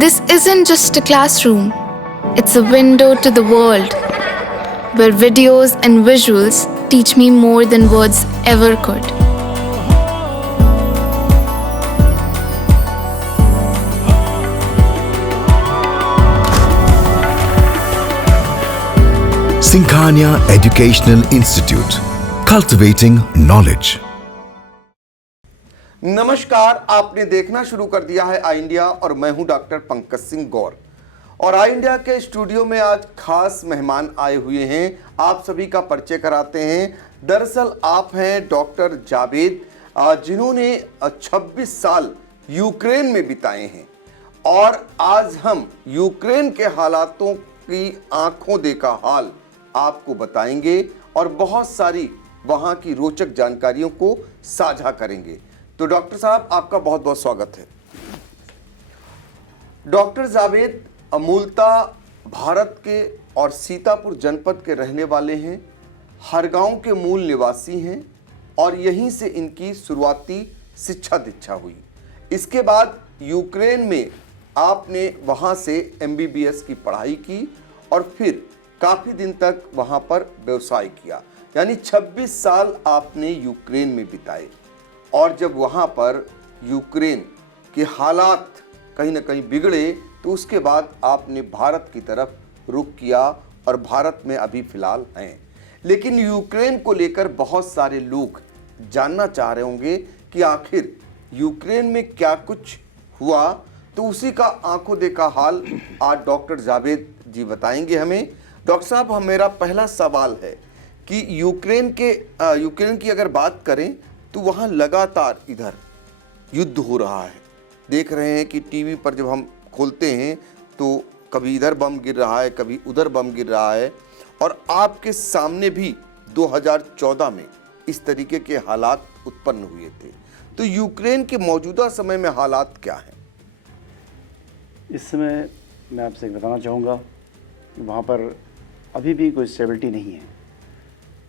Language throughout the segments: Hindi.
This isn't just a classroom, it's a window to the world, where videos and visuals teach me more than words ever could. Sinkhania Educational Institute, cultivating knowledge. नमस्कार, आपने देखना शुरू कर दिया है आई इंडिया और मैं हूं डॉक्टर पंकज सिंह गौर। और आई इंडिया के स्टूडियो में आज खास मेहमान आए हुए हैं। आप सभी का परिचय कराते हैं। दरअसल आप हैं डॉक्टर जावेद, जिन्होंने 26 साल यूक्रेन में बिताए हैं और आज हम यूक्रेन के हालातों की आंखों देखा हाल आपको बताएंगे और बहुत सारी वहां की रोचक जानकारियों को साझा करेंगे। तो डॉक्टर साहब, आपका बहुत बहुत स्वागत है। डॉक्टर जावेद मूलतः भारत के और सीतापुर जनपद के रहने वाले हैं, हरगांव के मूल निवासी हैं और यहीं से इनकी शुरुआती शिक्षा दीक्षा हुई। इसके बाद यूक्रेन में आपने वहां से MBBS की पढ़ाई की और फिर काफ़ी दिन तक वहां पर व्यवसाय किया, यानी 26 साल आपने यूक्रेन में बिताए। और जब वहाँ पर यूक्रेन के हालात कहीं ना कहीं बिगड़े तो उसके बाद आपने भारत की तरफ रुख किया और भारत में अभी फ़िलहाल हैं। लेकिन यूक्रेन को लेकर बहुत सारे लोग जानना चाह रहे होंगे कि आखिर यूक्रेन में क्या कुछ हुआ, तो उसी का आंखों देखा हाल आज डॉक्टर जावेद जी बताएंगे हमें। डॉक्टर साहब, मेरा पहला सवाल है कि यूक्रेन की अगर बात करें तो वहाँ लगातार इधर युद्ध हो रहा है। देख रहे हैं कि टीवी पर जब हम खोलते हैं तो कभी इधर बम गिर रहा है, कभी उधर बम गिर रहा है और आपके सामने भी 2014 में इस तरीके के हालात उत्पन्न हुए थे। तो यूक्रेन के मौजूदा समय में हालात क्या हैं? इस समय मैं आपसे बताना चाहूँगा कि वहाँ पर अभी भी कोई स्टेबिलिटी नहीं है।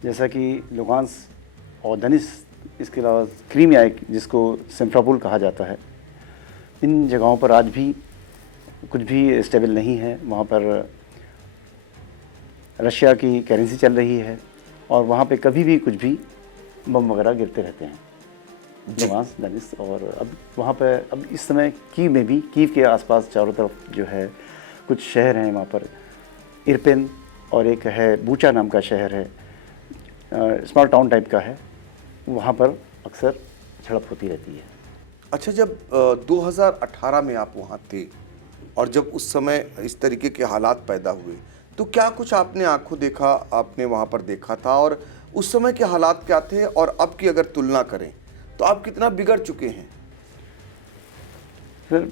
जैसा कि लुगांस्क और दोनेत्स्क, इसके अलावा क्रीमिया जिसको सिम्फेरोपोल कहा जाता है, इन जगहों पर आज भी कुछ भी स्टेबल नहीं है। वहाँ पर रशिया की करेंसी चल रही है और वहाँ पे कभी भी कुछ भी बम वगैरह गिरते रहते हैं। लुगांस्क, दोनेत्स्क और अब वहाँ पे अब इस समय कीव के आसपास चारों तरफ जो है कुछ शहर हैं। वहाँ पर इरपिन और एक है बूचा नाम का शहर है, स्मॉल टाउन टाइप का है। वहाँ पर अक्सर झड़प होती रहती है। अच्छा, जब 2018 में आप वहाँ थे और जब उस समय इस तरीके के हालात पैदा हुए तो क्या कुछ आपने आंखों देखा, आपने वहाँ पर देखा था और उस समय के हालात क्या थे और अब की अगर तुलना करें तो आप कितना बिगड़ चुके हैं? सर,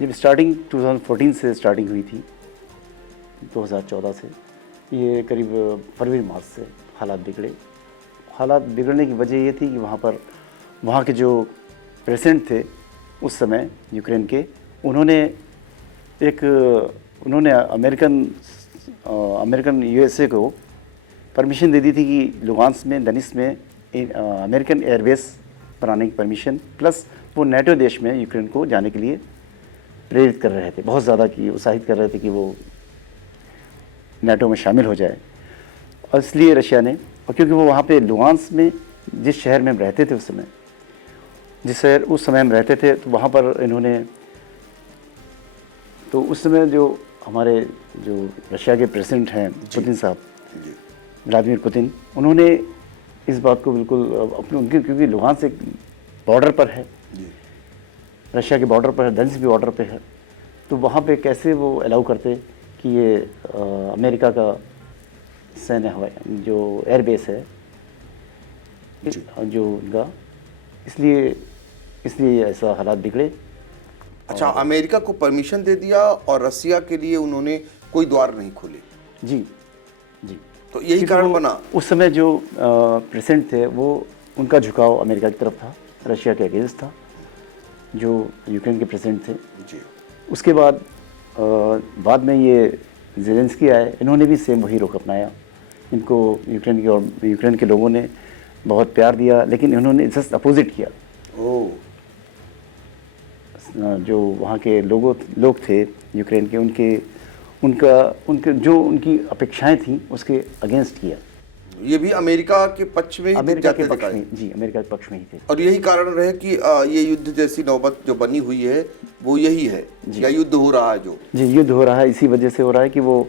जब स्टार्टिंग 2014 से स्टार्टिंग हुई थी, 2014 से, ये करीब फरवरी मार्च से हालात बिगड़े। हालात बिगड़ने की वजह ये थी कि वहाँ के जो प्रेसिडेंट थे उस समय यूक्रेन के, उन्होंने अमेरिकन USA को परमिशन दे दी थी कि लुगांस्क में, दोनेत्स्क में अमेरिकन एयरबेस बनाने की परमिशन, प्लस वो NATO देश में यूक्रेन को जाने के लिए प्रेरित कर रहे थे, बहुत ज़्यादा कि उत्साहित कर रहे थे कि वो NATO में शामिल हो जाए। और इसलिए रशिया ने, और क्योंकि वो वहाँ पे लुगांस्क में जिस शहर में हम रहते थे उस समय हम रहते थे, तो वहाँ पर इन्होंने, तो उस समय जो हमारे जो रशिया के प्रेसिडेंट हैं पुतिन साहब, व्लादिमीर पुतिन, उन्होंने इस बात को बिल्कुल उनके, क्योंकि लुगांस्क एक बॉर्डर पर है, रशिया के बॉर्डर पर है, दोनेत्स्क भी बॉर्डर पे है, तो वहाँ पे कैसे वो अलाउ करते कि ये अमेरिका का सैन्य हवाई जो एयरबेस है जो उनका, इसलिए ऐसा हालात बिगड़े। अच्छा, अमेरिका को परमिशन दे दिया और रसिया के लिए उन्होंने कोई द्वार नहीं खोले। जी, तो यही कारण बना। उस समय जो प्रेसिडेंट थे वो, उनका झुकाव अमेरिका की तरफ था, रशिया के अगेंस्ट था, जो यूक्रेन के प्रेसिडेंट थे जी। उसके बाद में ये ज़ेलेंस्की आए, इन्होंने भी सेम वही रुख अपनाया। इनको यूक्रेन के लोगों ने बहुत प्यार दिया, लेकिन इन्होंने जस्ट अपोजिट किया। जो वहाँ के लोग थे यूक्रेन के, उनके जो उनकी अपेक्षाएं थी उसके अगेंस्ट किया। ये भी अमेरिका के पक्ष में ही अमेरिका के जाते पक्ष दिखाए। में, जी अमेरिका के पक्ष में ही थे। और यही कारण रहे कि ये युद्ध जैसी नौबत जो बनी हुई है वो यही है, या युद्ध हो रहा है जो। जी युद्ध हो रहा है, इसी वजह से हो रहा है कि वो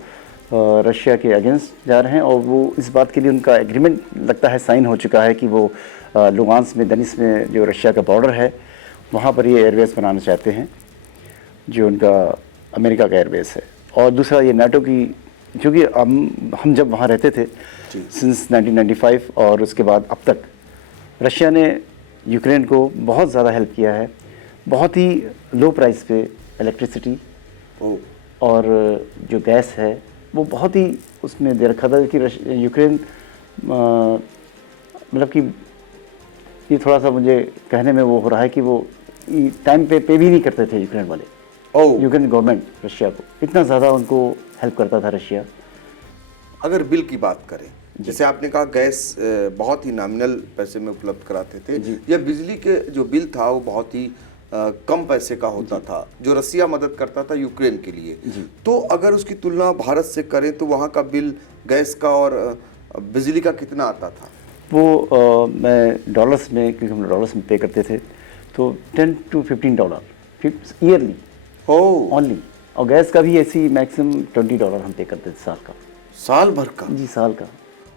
रशिया के अगेंस्ट जा रहे हैं, और वो इस बात के लिए उनका एग्रीमेंट लगता है साइन हो चुका है कि वो लुगांस में, दनिस में जो रशिया का बॉर्डर है वहाँ पर ये एयरबेस बनाना चाहते हैं, जो उनका अमेरिका का एयरबेस है। और दूसरा ये नाटो की, क्योंकि हम जब वहाँ रहते थे सिंस 1995 और उसके बाद अब तक रशिया ने यूक्रेन को बहुत ज़्यादा हेल्प किया है, बहुत ही लो प्राइस पे इलेक्ट्रिसिटी और जो गैस है वो बहुत ही उसमें दे रखा था कि यूक्रेन मतलब कि ये थोड़ा सा मुझे कहने में वो हो रहा है कि वो टाइम पे भी नहीं करते थे यूक्रेन वाले। यूक्रेन गवर्नमेंट रशिया को इतना ज़्यादा उनको हेल्प करता था रशिया। अगर बिल की बात करें, जैसे आपने कहा गैस बहुत ही नॉमिनल पैसे में उपलब्ध कराते थे, या बिजली के जो बिल था वो बहुत ही कम पैसे का होता था, जो रसिया मदद करता था यूक्रेन के लिए। तो अगर उसकी तुलना भारत से करें तो वहाँ का बिल गैस का और बिजली का कितना आता था? वो मैं डॉलर्स में, क्योंकि हम डॉलर्स में पे करते थे, तो $10 to $15 ईयरली ओनली। और गैस का भी ऐसी मैक्सिमम $20 हम पे करते थे साल भर का? जी साल का।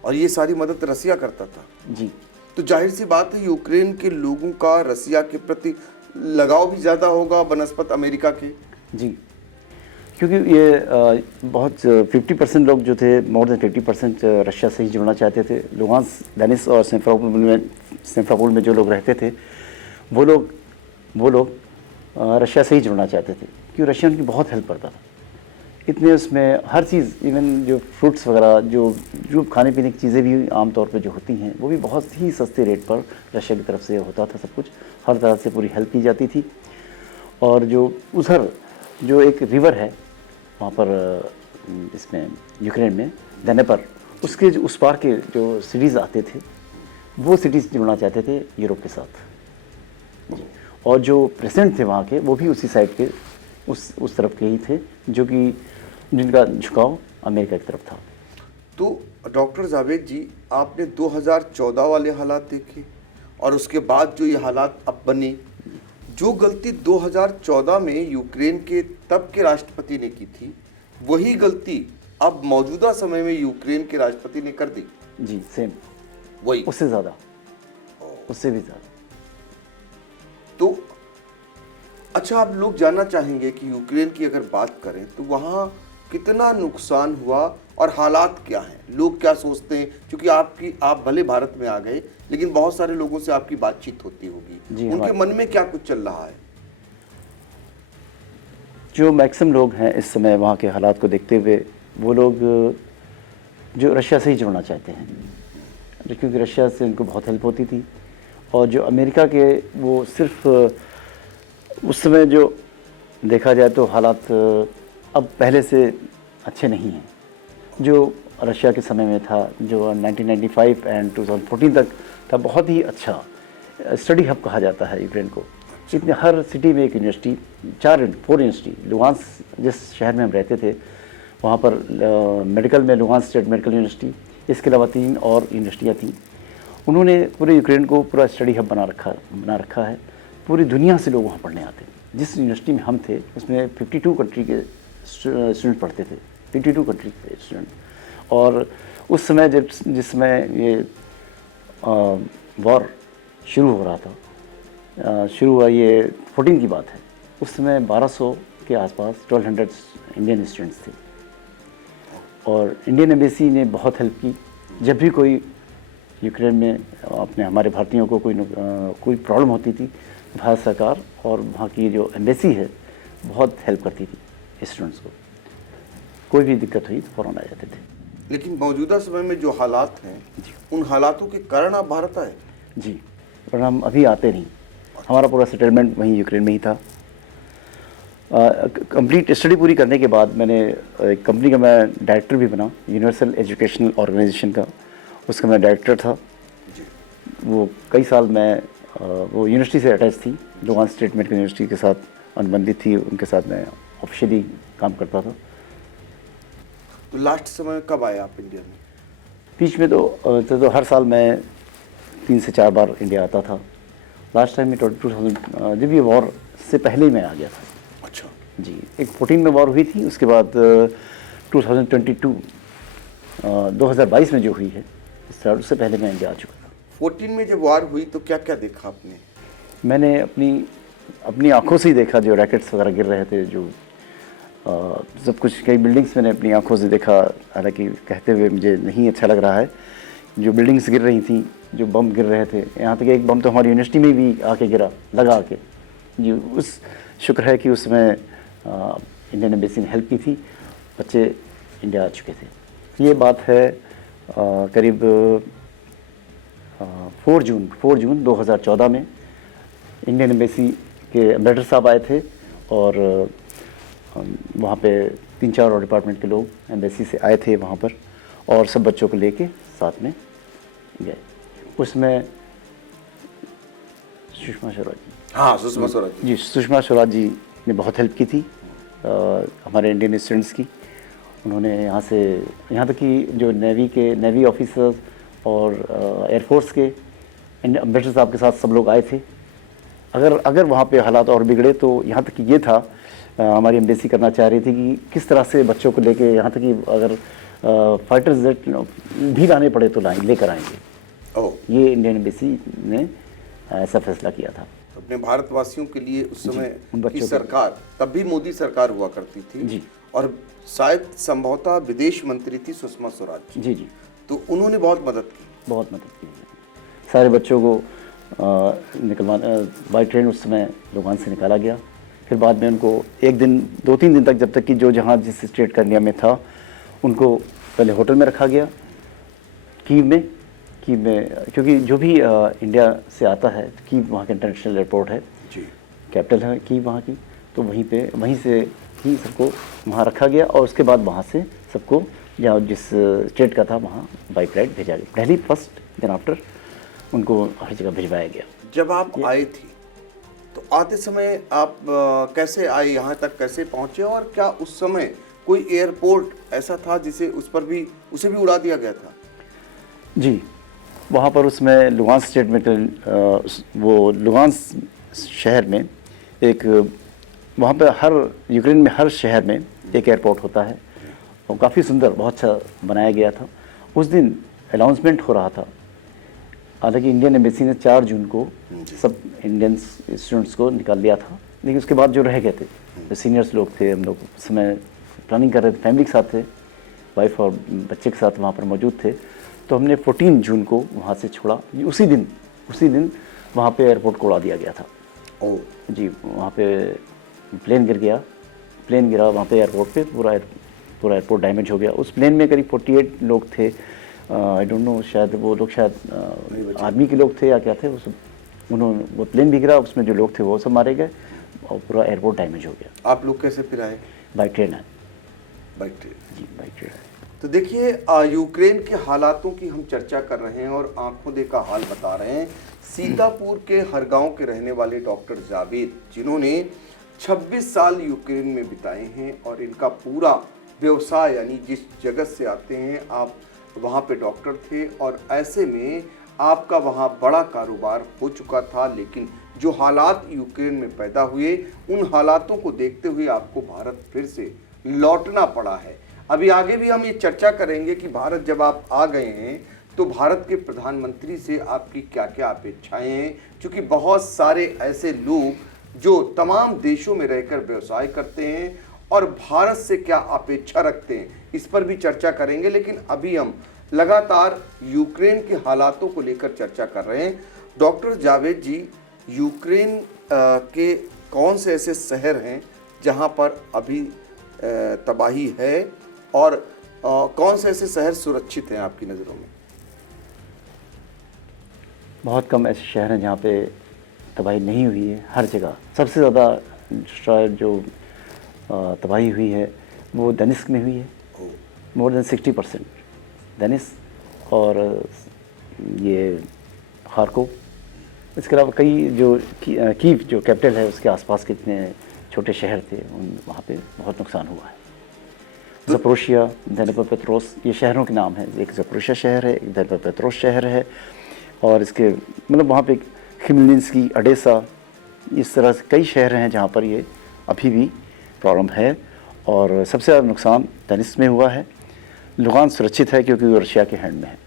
और ये सारी मदद रसिया करता था? जी। तो जाहिर सी बात है यूक्रेन के लोगों का रसिया के प्रति लगाव भी ज़्यादा होगा बनस्पत अमेरिका के। जी, क्योंकि ये बहुत 50% लोग जो थे, मोर देन 50% रशिया से ही जुड़ना चाहते थे। लुगांस, दनिस और सिम्फेरोपोल में जो लोग रहते थे वो लोग रशिया से ही जुड़ना चाहते थे, क्योंकि रशिया उनकी बहुत हेल्प करता था। इतने उसमें हर चीज़, इवन जो फ्रूट्स वगैरह, जो खाने पीने की चीज़ें भी आमतौर पे जो होती हैं वो भी बहुत ही सस्ते रेट पर रशिया की तरफ से होता था। सब कुछ हर तरह से पूरी हेल्प की जाती थी। और जो उधर जो एक रिवर है वहाँ पर इसमें यूक्रेन में दनेपर, उसके जो उस पार के जो सिटीज़ आते थे वो सिटीज़ जुड़ना चाहते थे यूरोप के साथ। और जो प्रेसिडेंट थे वहाँ के वो भी उसी साइड के उस तरफ के ही थे, जो कि जिनका झुकाव अमेरिका की तरफ था। तो डॉक्टर जावेद जी, आपने 2014 वाले हालात देखे और उसके बाद जो ये हालात अब बने, जो गलती 2014 में यूक्रेन के तब के राष्ट्रपति ने की थी, वही गलती अब मौजूदा समय में यूक्रेन के राष्ट्रपति ने कर दी। जी सेम, वही, उससे ज़्यादा, उससे भी ज़्यादा। तो अच्छा, आप लोग जानना चाहेंगे कि यूक्रेन की अगर बात करें तो वहाँ कितना नुकसान हुआ और हालात क्या हैं, लोग क्या सोचते हैं? क्योंकि आप भले भारत में आ गए, लेकिन बहुत सारे लोगों से आपकी बातचीत होती होगी, उनके मन में क्या कुछ चल रहा है? जो मैक्सिमम लोग हैं इस समय वहाँ के हालात को देखते हुए, वो लोग जो रशिया से ही जुड़ना चाहते हैं, क्योंकि रशिया से उनको बहुत हेल्प होती थी। और जो अमेरिका के, वो सिर्फ उस समय जो देखा जाए तो हालात अब पहले से अच्छे नहीं हैं। जो रशिया के समय में था, जो 1995 एंड 2014 तक था, बहुत ही अच्छा स्टडी हब कहा जाता है यूक्रेन को। इतने हर सिटी में एक यूनिवर्सिटी, 4 यूनिवर्सिटी, लुगांस जिस शहर में हम रहते थे वहाँ पर मेडिकल में लुगांस स्टेट मेडिकल यूनिवर्सिटी, इसके अलावा 3 और यूनिवर्सिटियाँ थीं। उन्होंने पूरे यूक्रेन को पूरा स्टडी हब बना रखा है। पूरी दुनिया से लोग वहाँ पढ़ने आते हैं। जिस यूनिवर्सिटी में हम थे उसमें 52 कंट्री के स्टूडेंट पढ़ते थे, 52 कंट्री के स्टूडेंट। और उस समय जिस समय ये वॉर शुरू हो रहा था, शुरू हुआ, ये 14 की बात है, उस समय 1200 के आसपास 1200 इंडियन स्टूडेंट्स थे। और इंडियन एम्बेसी ने बहुत हेल्प की। जब भी कोई यूक्रेन में हमारे भारतीयों को कोई प्रॉब्लम होती थी, भारत सरकार और वहाँ की जो एम्बेसी है बहुत हेल्प करती थी स्टूडेंट्स को। कोई भी दिक्कत हुई तो फ़ौरन आ जाते थे। लेकिन मौजूदा समय में जो हालात हैं, उन हालातों के कारण आप भारत आए? जी, पर हम अभी आते नहीं। हमारा पूरा सेटलमेंट वहीं यूक्रेन में ही था। कंप्लीट स्टडी पूरी करने के बाद मैंने एक कंपनी का मैं डायरेक्टर भी बना, यूनिवर्सल एजुकेशनल ऑर्गेनाइजेशन का, उसका मैं डायरेक्टर था। वो कई साल मैं वो यूनिवर्सिटी से अटैच थी, लुगांस स्टेट मेडिकल यूनिवर्सिटी के साथ अनुबंधित थी, उनके साथ मैं ऑफिशियली काम करता था। तो लास्ट समय कब आए आप इंडिया में? बीच में तो हर साल मैं 3 से 4 बार इंडिया आता था। लास्ट टाइम में 2000 जब ये वॉर से पहले ही मैं आ गया था। अच्छा जी, एक 14 में वॉर हुई थी, उसके बाद 2022 2022 में जो हुई है, उससे पहले मैं इंडिया आ चुका था। 14 में जब वार हुई तो क्या क्या देखा आपने? मैंने अपनी आंखों से ही देखा, जो रैकेट्स वगैरह गिर रहे थे, जो सब कुछ, कई बिल्डिंग्स मैंने अपनी आंखों से देखा। हालांकि कहते हुए मुझे नहीं अच्छा लग रहा है, जो बिल्डिंग्स गिर रही थी, जो बम गिर रहे थे, यहाँ तक एक बम तो हमारी यूनिवर्सिटी में भी आके गिरा, लगा आके। जी, उस शुक्र है कि उसमें इंडियन एम्बेसी ने हेल्प की थी, बच्चे इंडिया आ चुके थे। ये बात है करीब 4 जून 2014 में इंडियन एम्बेसी के एम्बेसडर साहब आए थे, और वहाँ पे 3-4 और डिपार्टमेंट के लोग एम्बेसी से आए थे वहाँ पर, और सब बच्चों को लेके साथ में गए। उसमें सुषमा स्वराज जी, हाँ सुषमा स्वराज जी, सुषमा स्वराज जी ने बहुत हेल्प की थी हमारे इंडियन स्टूडेंट्स की। उन्होंने यहाँ तक कि जो नेवी ऑफिसर्स और एयरफोर्स के एम्बेसडर साहब के साथ सब लोग आए थे। अगर वहाँ पे हालात और बिगड़े तो यहाँ तक कि ये था, हमारी एम्बेसी करना चाह रही थी कि किस तरह से बच्चों को लेके, यहाँ तक कि अगर फाइटर जेट भी लाने पड़े तो लेकर आएंगे। ये इंडियन एम्बेसी ने ऐसा फैसला किया था। अपने भारतवासियों के लिए उस समय उन बच्चों की सरकार, तब भी मोदी सरकार हुआ करती थी जी, और शायद संभवतः विदेश मंत्री थी सुषमा स्वराज जी जी, तो उन्होंने बहुत मदद की। सारे बच्चों को बाई ट्रेन उस समय लुगान से निकाला गया। फिर बाद में उनको 2-3 दिन तक, जब तक कि जो जहाँ जिस स्टेट का इंडिया में था, उनको पहले होटल में रखा गया कीव में, क्योंकि जो भी इंडिया से आता है, कीव वहाँ का इंटरनेशनल एयरपोर्ट है जी, कैपिटल है कीव वहाँ की, तो वहीं से ही सबको वहाँ रखा गया, और उसके बाद वहाँ से सबको जहाँ जिस स्टेट का था वहाँ बाई फ्लाइट भेजा गया। दिल्ली फर्स्ट, देन आफ्टर उनको हर जगह भिजवाया गया। जब आप आए थे तो आते समय आप कैसे आए, यहाँ तक कैसे पहुँचे, और क्या उस समय कोई एयरपोर्ट ऐसा था जिसे उसे भी उड़ा दिया गया था? जी, वहाँ पर उसमें लुगांस स्टेट में वो लुगांस शहर में एक, वहाँ पर यूक्रेन में हर शहर में एक एयरपोर्ट होता है, और काफ़ी सुंदर, बहुत अच्छा बनाया गया था। उस दिन अनाउंसमेंट हो रहा था, हालांकि इंडियन एम्बेसी ने 4 जून को सब इंडियन स्टूडेंट्स को निकाल लिया था, लेकिन उसके बाद जो रह गए थे, जो सीनियर्स लोग थे, हम लोग उस समय प्लानिंग कर रहे थे, फैमिली के साथ थे, वाइफ और बच्चे के साथ वहाँ पर मौजूद थे, तो हमने 14 जून को वहाँ से छोड़ा। उसी दिन वहाँ पे एयरपोर्ट को उड़ा दिया गया था। जी, वहाँ पे प्लेन गिरा वहाँ पे एयरपोर्ट पे, पूरा एयरपोर्ट डैमेज हो गया। उस प्लेन में करीब 48 लोग थे, आई डोंट नो, शायद वो लोग आर्मी के लोग थे या क्या थे, वो प्लेन भी गिरा, उसमें जो लोग थे वो सब मारे गए, और पूरा एयरपोर्ट डैमेज हो गया। आप लोग कैसे फिर आए? बाई ट्रेन आए। जी, बाई ट्रेन आए। तो देखिए, यूक्रेन के हालातों की हम चर्चा कर रहे हैं और आंखों देखा हाल बता रहे हैं। सीतापुर के हर गांव के रहने वाले डॉक्टर जावेद, जिन्होंने 26 साल यूक्रेन में बिताए हैं, और इनका पूरा व्यवसाय, यानी जिस जगत से आते हैं आप, वहाँ पे डॉक्टर थे, और ऐसे में आपका वहाँ बड़ा कारोबार हो चुका था। लेकिन जो हालात यूक्रेन में पैदा हुए, उन हालातों को देखते हुए आपको भारत फिर से लौटना पड़ा है। अभी आगे भी हम ये चर्चा करेंगे कि भारत जब आप आ गए हैं तो भारत के प्रधानमंत्री से आपकी क्या क्या अपेक्षाएं हैं, क्योंकि बहुत सारे ऐसे लोग जो तमाम देशों में रहकर व्यवसाय करते हैं और भारत से क्या अपेक्षा रखते हैं, इस पर भी चर्चा करेंगे। लेकिन अभी हम लगातार यूक्रेन के हालातों को लेकर चर्चा कर रहे हैं। डॉक्टर जावेद जी, यूक्रेन के कौन से ऐसे शहर हैं जहां पर अभी तबाही है, और कौन से ऐसे शहर सुरक्षित हैं आपकी नज़रों में? बहुत कम ऐसे शहर हैं जहाँ पे तबाही नहीं हुई है। हर जगह सबसे ज़्यादा शायद जो तबाही हुई है वो दनिस्क में हुई है, मोर देन 60% दनिस्क, और ये खारकोव। इसके अलावा कई जो कीव जो कैपिटल है उसके आसपास के इतने छोटे शहर थे उन वहाँ पे बहुत नुकसान हुआ है। ज़पोरोशिया, दनीप्रोपेट्रोव्स्क, ये शहरों के नाम हैं। एक ज़पोरोशिया शहर है, एक दनीप्रोपेट्रोव्स्क शहर है, और इसके मतलब वहाँ पे खिमेल्नित्स्की, ओडेसा, इस तरह से कई शहर हैं जहाँ पर ये अभी भी प्रॉब्लम है। और सबसे ज़्यादा नुकसान दनिस्क में हुआ है। लुगांस्क सुरक्षित है क्योंकि वो रशिया के हैंड में है।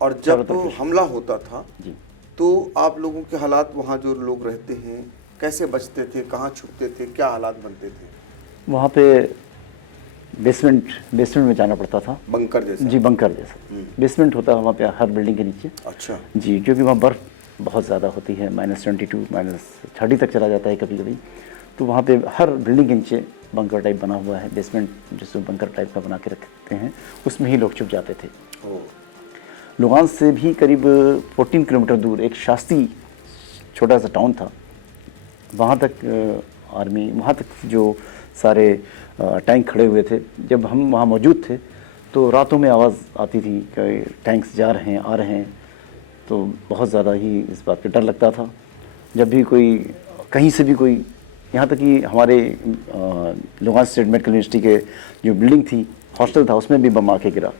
और जब हमला होता था जी, तो आप लोगों के हालात, वहाँ जो लोग रहते हैं कैसे बचते थे, कहाँ छुपते थे, क्या हालात बनते थे? वहाँ पे बेसमेंट में जाना पड़ता था। बंकर जैसा? जी, बंकर जैसा बेसमेंट होता है वहाँ पे हर बिल्डिंग के नीचे। अच्छा जी, क्योंकि वहाँ बर्फ़ बहुत ज़्यादा होती है, -22, -30 तक चला जाता है कभी कभी। तो वहाँ पे हर बिल्डिंग के नीचे बंकर टाइप बना हुआ है, बेसमेंट जिसमें बंकर टाइप का बना के रखते हैं, उसमें ही लोग छुप जाते थे। लुगांस्क से भी करीब 14 किलोमीटर दूर एक शास्ती छोटा सा टाउन था, वहाँ तक आर्मी, वहाँ तक जो सारे टैंक खड़े हुए थे। जब हम वहाँ मौजूद थे तो रातों में आवाज़ आती थी कि टैंक्स जा रहे हैं, आ रहे हैं, तो बहुत ज़्यादा ही इस बात का डर लगता था। जब भी कोई कहीं से भी कोई, यहाँ तक कि हमारे लुगांस्क स्टेट मेडिकल यूनिवर्सिटी के जो बिल्डिंग थी, हॉस्टल था, उसमें भी बम आके गिरा।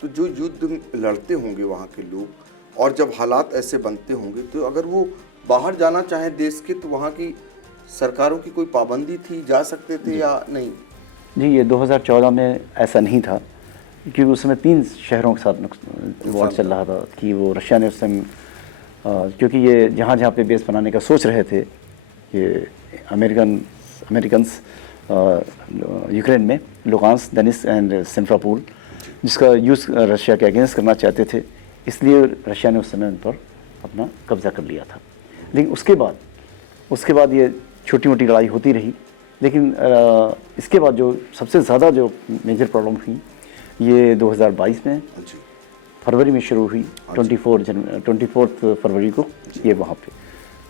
तो जो युद्ध लड़ते होंगे वहाँ के लोग, और जब हालात ऐसे बनते होंगे, तो अगर वो बाहर जाना चाहे देश के, तो वहाँ की सरकारों की कोई पाबंदी थी, जा सकते थे या नहीं? जी, ये 2014 में ऐसा नहीं था, क्योंकि उस समय 3 शहरों के साथ वॉर चल रहा था कि वो रशिया ने उस समय, क्योंकि ये जहाँ पे बेस बनाने का सोच रहे थे, ये अमेरिकन्स यूक्रेन में लुगांस्क, दनिस्क एंड सिम्फेरोपोल, जिसका यूज़ रशिया के अगेंस्ट करना चाहते थे, इसलिए रशिया ने उस समय उन पर अपना कब्जा कर लिया था। लेकिन उसके बाद ये छोटी मोटी लड़ाई होती रही। लेकिन इसके बाद जो सबसे ज़्यादा जो मेजर प्रॉब्लम हुई, ये 2022 में फरवरी में शुरू हुई। 24 फरवरी को ये वहाँ पे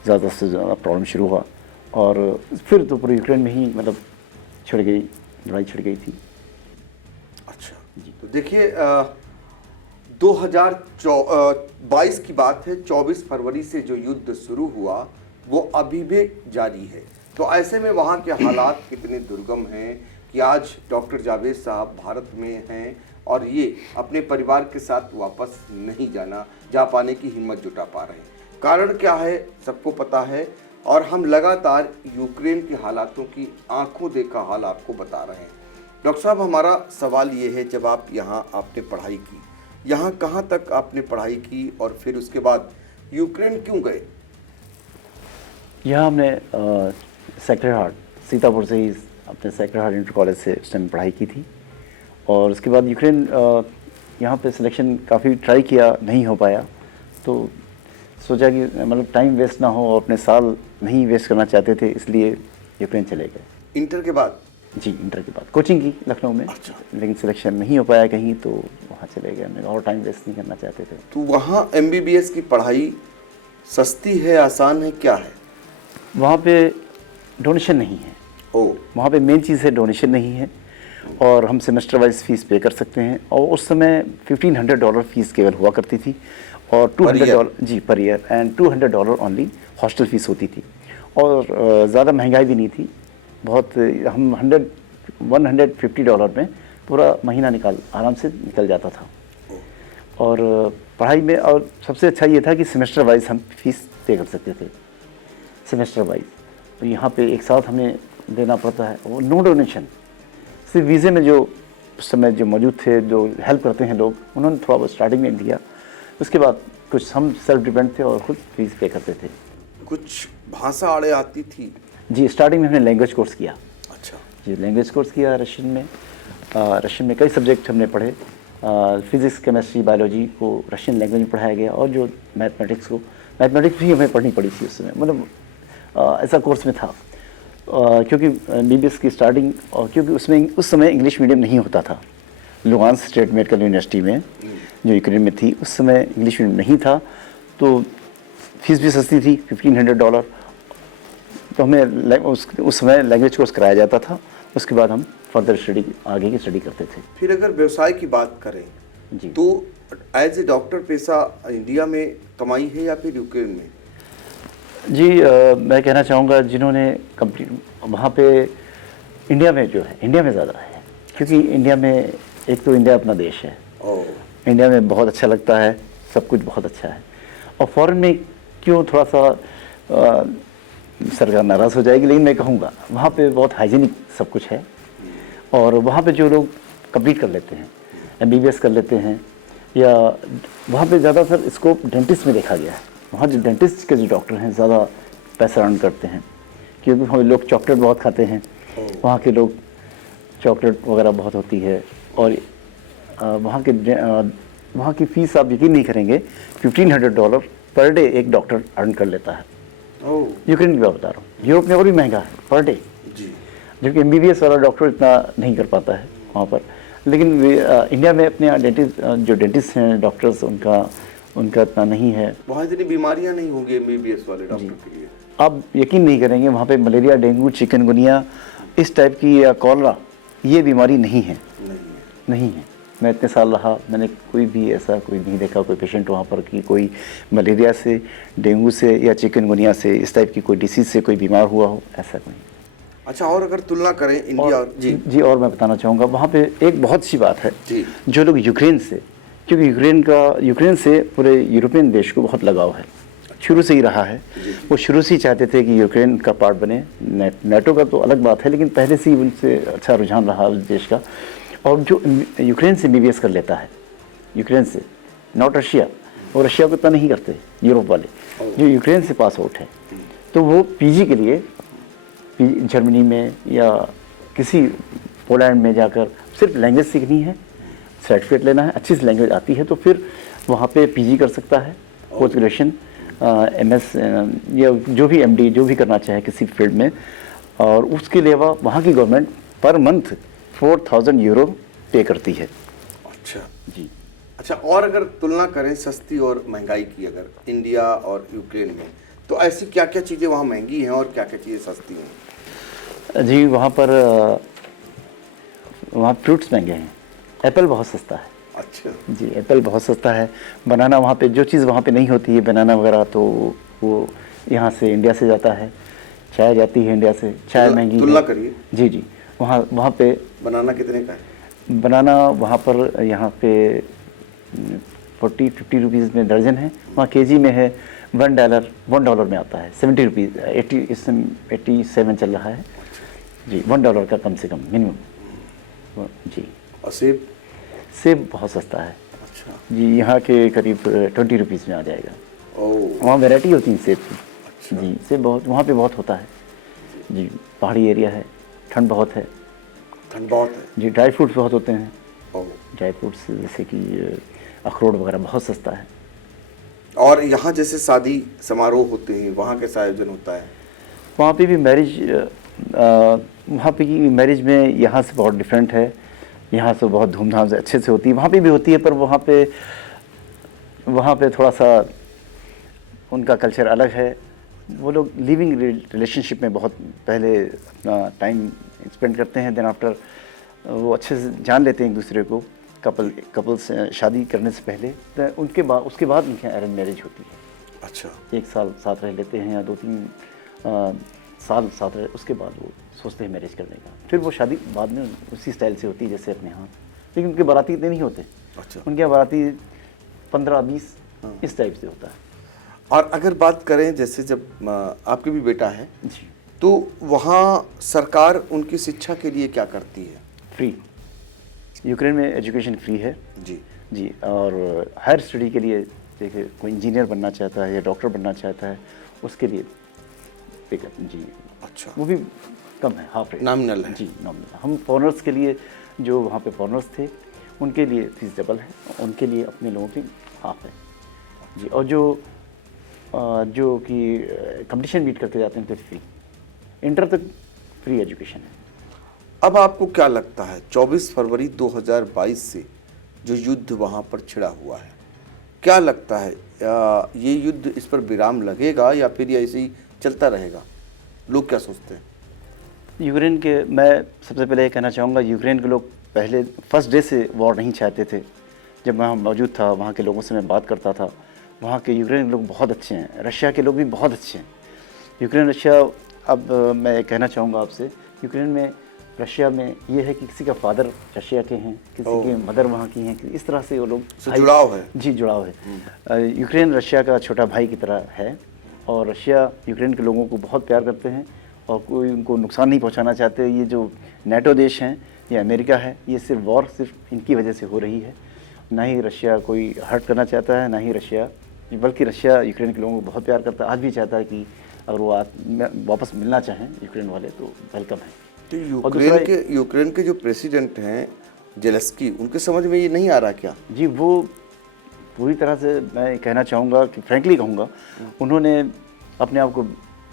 ज़्यादा से ज़्यादा प्रॉब्लम शुरू हुआ, और फिर तो पूरे यूक्रेन में ही मतलब लड़ाई छिड़ गई थी। अच्छा जी, तो देखिए 2022 की बात है, 24 फरवरी से जो युद्ध शुरू हुआ वो अभी भी जारी है। तो ऐसे में वहाँ के हालात कितने दुर्गम हैं कि आज डॉक्टर जावेद साहब भारत में हैं और ये अपने परिवार के साथ वापस नहीं जा पाने की हिम्मत जुटा पा रहे हैं। कारण क्या है सबको पता है, और हम लगातार यूक्रेन के हालातों की आंखों देखा हाल आपको बता रहे हैं। डॉक्टर साहब, हमारा सवाल ये है, जब आप यहाँ आपने पढ़ाई की, यहाँ कहाँ तक आपने पढ़ाई की और फिर उसके बाद यूक्रेन क्यों गए? यहाँ हमने सेक्रेड हार्ट, सीतापुर से ही अपने सेक्रेड हार्ट इंटर कॉलेज से उस टाइम पढ़ाई की थी, और उसके बाद यूक्रेन यहाँ पे सिलेक्शन काफ़ी ट्राई किया, नहीं हो पाया, तो सोचा कि मतलब टाइम वेस्ट ना हो और अपने साल नहीं वेस्ट करना चाहते थे, इसलिए यूक्रेन चले गए। इंटर के बाद? जी, इंटर के बाद कोचिंग की लखनऊ में। अच्छा। लेकिन सिलेक्शन नहीं हो पाया कहीं, तो वहाँ चले गए, हमने और टाइम वेस्ट नहीं करना चाहते थे। तो वहाँ MBBS की पढ़ाई सस्ती है, आसान है, क्या है? वहाँ पे डोनेशन नहीं है। वहाँ पे मेन चीज़ है डोनेशन नहीं है, और हम सेमेस्टर वाइज फ़ीस पे कर सकते हैं, और उस समय $1,500 फ़ीस केवल हुआ करती थी, और $200 जी per year, and $200 only hostel fees होती थी, और ज़्यादा महंगाई भी नहीं थी बहुत। हम $150 में पूरा महीना आराम से निकल जाता था। और पढ़ाई में और सबसे अच्छा ये था कि सेमेस्टर वाइज हम फीस पे कर सकते थे, सेमेस्टर वाइज। तो यहाँ पे एक साथ हमें देना पड़ता है, वो नो डोनेशन। सिर्फ वीज़े में जो उस समय जो मौजूद थे, जो हेल्प करते हैं लोग, उन्होंने थोड़ा बहुत स्टार्टिंग में दिया, उसके बाद कुछ हम सेल्फ डिपेंड थे और खुद फीस पे करते थे। कुछ भाषा आड़े आती थी? जी, स्टार्टिंग में हमने लैंग्वेज कोर्स किया। अच्छा जी, लैंग्वेज कोर्स किया रशियन में कई सब्जेक्ट हमने पढ़े। फिज़िक्स, केमिस्ट्री, बायोलॉजी को रशियन लैंग्वेज में पढ़ाया गया, और जो मैथमेटिक्स भी हमें पढ़नी पड़ी थी उस समय, मतलब ऐसा कोर्स में था। क्योंकि MBBS की स्टार्टिंग, और क्योंकि उसमें उस समय इंग्लिश मीडियम नहीं होता था, लुगांस्क स्टेट मेडिकल यूनिवर्सिटी में जो यूक्रेन में थी, उस समय इंग्लिश मीडियम नहीं था, तो फीस भी सस्ती थी, $1,500। तो हमें उस समय लैंग्वेज कोर्स कराया जाता था, उसके बाद हम फर्दर स्टडी, आगे की स्टडी करते थे। फिर अगर व्यवसाय की बात करें जी, तो एज ए डॉक्टर पेशा इंडिया में कमाई है या फिर यूक्रेन में? जी मैं कहना चाहूँगा जिन्होंने कंप्लीट वहाँ पे इंडिया में जो है, इंडिया में ज़्यादा है, क्योंकि इंडिया में एक तो इंडिया अपना देश है, इंडिया में बहुत अच्छा लगता है, सब कुछ बहुत अच्छा है। और फॉरेन में क्यों थोड़ा सा सरकार नाराज़ हो जाएगी, लेकिन मैं कहूँगा वहाँ पे बहुत हाइजीनिक सब कुछ है। और वहाँ पे जो लोग कंप्लीट कर लेते हैं, MBBS कर लेते हैं, या वहाँ पे ज़्यादातर स्कोप डेंटिस्ट में देखा गया है। वहाँ जो डेंटिस्ट के जो डॉक्टर हैं ज़्यादा पैसा अर्न करते हैं, क्योंकि हम लोग चॉकलेट बहुत खाते हैं, वहाँ के लोग चॉकलेट वगैरह बहुत होती है। और वहाँ की फ़ीस आप यकीन नहीं करेंगे, $1500 पर डे एक डॉक्टर अर्न कर लेता है। यूक्रेन की बात बता रहा हूँ, यूरोप में और भी महंगा है पर डे, जबकि MBBS वाला डॉक्टर इतना नहीं कर पाता है वहाँ पर। लेकिन इंडिया में अपने यहाँ जो डेंटिस्ट हैं, डॉक्टर्स, उनका इतना नहीं है। वहाँ इतनी बीमारियाँ नहीं होंगी MBBS वाले डॉक्टर के लिए। आप यकीन नहीं करेंगे, वहाँ पे मलेरिया, डेंगू, चिकनगुनिया, इस टाइप की, या कॉलरा, ये बीमारी नहीं है। मैं इतने साल रहा, मैंने कोई भी ऐसा कोई नहीं देखा कोई पेशेंट वहाँ पर कि कोई मलेरिया से, डेंगू से या चिकनगुनिया से, इस टाइप की कोई डिसीज़ से कोई बीमार हुआ हो, ऐसा कोई। अच्छा, और अगर तुलना करें इंडिया और जी, और मैं बताना चाहूँगा वहाँ पे एक बहुत सी बात है जी, जो लोग यूक्रेन से, क्योंकि यूक्रेन से पूरे यूरोपियन देश को बहुत लगाव है, शुरू से ही रहा है। वो शुरू से ही चाहते थे कि यूक्रेन का पार्ट बने। नेटो का तो अलग बात है, लेकिन पहले से ही उनसे अच्छा रुझान रहा उस देश का। और जो यूक्रेन से MBBS कर लेता है, यूक्रेन से, नॉट रशिया, और रशिया को इतना नहीं करते यूरोप वाले, जो यूक्रेन से पास आउट है, तो वो PG के लिए जर्मनी में या किसी पोलैंड में जाकर सिर्फ लैंग्वेज सीखनी है, सर्टिफिकेट लेना है, अच्छी सी लैंग्वेज आती है, तो फिर वहाँ पे PG कर सकता है, पोस्ट ग्रेजुएशन, MS या जो भी MD जो भी करना चाहे किसी फील्ड में। और उसके अलावा वहाँ की गवर्नमेंट पर मंथ 4000 यूरो पे करती है। अच्छा जी। अच्छा, और अगर तुलना करें सस्ती और महंगाई की, अगर इंडिया और यूक्रेन में, तो ऐसी क्या क्या चीज़ें वहाँ महंगी हैं और क्या क्या चीज़ें सस्ती हैं? जी, वहाँ फ्रूट्स महंगे हैं। एप्पल बहुत सस्ता है। अच्छा जी, एप्पल बहुत सस्ता है। बनाना वहाँ पे, जो चीज़ वहाँ पे नहीं होती है, बनाना वगैरह, तो वो यहाँ से, इंडिया से जाता है। चाय जाती है इंडिया से, चाय महंगी है। तुलना करिए। जी, वहाँ पे बनाना कितने का है? बनाना वहाँ पर, यहाँ पे 40-50 रुपीज़ में दर्जन है, वहाँ KG में है $1 में आता है, 70 रुपीज़, 80 इस समय 87 चल रहा है जी, $1 का कम से कम मिनिमम जी। और सेब बहुत सस्ता है। अच्छा जी, यहाँ के करीब 20 रुपीज़ में आ जाएगा। वहाँ वैरायटी होती है सेब की। अच्छा। जी, सेब बहुत वहाँ पे बहुत होता है जी, पहाड़ी एरिया है, ठंड बहुत है जी। ड्राई फ्रूट्स बहुत होते हैं, ड्राई फ्रूट्स जैसे कि अखरोट वगैरह बहुत सस्ता है। और यहाँ जैसे शादी समारोह होते हैं, वहाँ कैसा आयोजन होता है? वहाँ पे भी वहाँ पे की मैरिज में यहाँ से बहुत डिफरेंट है। यहाँ से बहुत धूमधाम से अच्छे से होती है, वहाँ पे भी होती है, पर वहाँ पे थोड़ा सा उनका कल्चर अलग है। वो लोग लिविंग रिलेशनशिप में बहुत पहले अपना टाइम स्पेंड करते हैं, देन आफ्टर वो अच्छे से जान लेते हैं एक दूसरे को, कपल्स शादी करने से पहले। तो उसके बाद उनके अरेंज मैरिज होती है। अच्छा, 1 साल साथ रह लेते हैं या 2-3 साल साथ रहे, उसके बाद वो सोचते हैं मैरिज करने का। फिर वो शादी बाद में उसी स्टाइल से होती है जैसे अपने यहाँ, लेकिन उनके बाराती इतने नहीं होते। अच्छा, उनके यहाँ बाराती 15-20 इस टाइप से होता है। और अगर बात करें जैसे जब आपके भी बेटा है जी, तो वहाँ सरकार उनकी शिक्षा के लिए क्या करती है? फ्री, यूक्रेन में एजुकेशन फ्री है जी। और हायर स्टडी के लिए देखिए, कोई इंजीनियर बनना चाहता है या डॉक्टर बनना चाहता है, उसके लिए जी। अच्छा, वो भी कम है, हाफ रेट, नॉमिनल है जी, नॉमिनल। हम फॉरनर्स के लिए, जो वहाँ पे फॉरनर्स थे, उनके लिए फीस डबल है, उनके लिए अपने लोगों की हाफ है जी। और जो कि कंपटीशन बीट करके जाते हैं तो फ्री, इंटर तक फ्री एजुकेशन है। अब आपको क्या लगता है 24 फरवरी 2022 से जो युद्ध वहाँ पर छिड़ा हुआ है, क्या लगता है ये युद्ध, इस पर विराम लगेगा या फिर ये ऐसे ही चलता रहेगा? लोग क्या सोचते हैं? यूक्रेन के, मैं सबसे पहले ये कहना चाहूँगा, यूक्रेन के लोग पहले फर्स्ट डे से वॉर नहीं चाहते थे। जब मैं वहाँ मौजूद था, वहाँ के लोगों से मैं बात करता था, वहाँ के यूक्रेन के लोग बहुत अच्छे हैं, रशिया के लोग भी बहुत अच्छे हैं, यूक्रेन रशिया, अब मैं कहना चाहूँगा आपसे, यूक्रेन में रशिया में ये है कि किसी का फादर रशिया के हैं, किसी के मदर वहाँ की हैं, इस तरह से वो लोग जुड़ाव है। जी, जुड़ाव है। यूक्रेन रशिया का छोटा भाई की तरह है और रशिया यूक्रेन के लोगों को बहुत प्यार करते हैं और कोई उनको नुकसान नहीं पहुँचाना चाहते। ये जो नेटो देश हैं, ये अमेरिका है, ये सिर्फ वॉर सिर्फ इनकी वजह से हो रही है। ना ही रशिया कोई हर्ट करना चाहता है, ना ही रशिया, बल्कि रशिया यूक्रेन के लोगों को बहुत प्यार करता है, आज भी चाहता है कि अगर वो वापस मिलना चाहें यूक्रेन वाले तो वेलकम है। तो यूक्रेन के जो प्रेसिडेंट हैं जेलेस्की, उनके समझ में ये नहीं आ रहा क्या? जी, वो पूरी तरह से, मैं कहना चाहूँगा कि फ्रैंकली कहूँगा, उन्होंने अपने आप को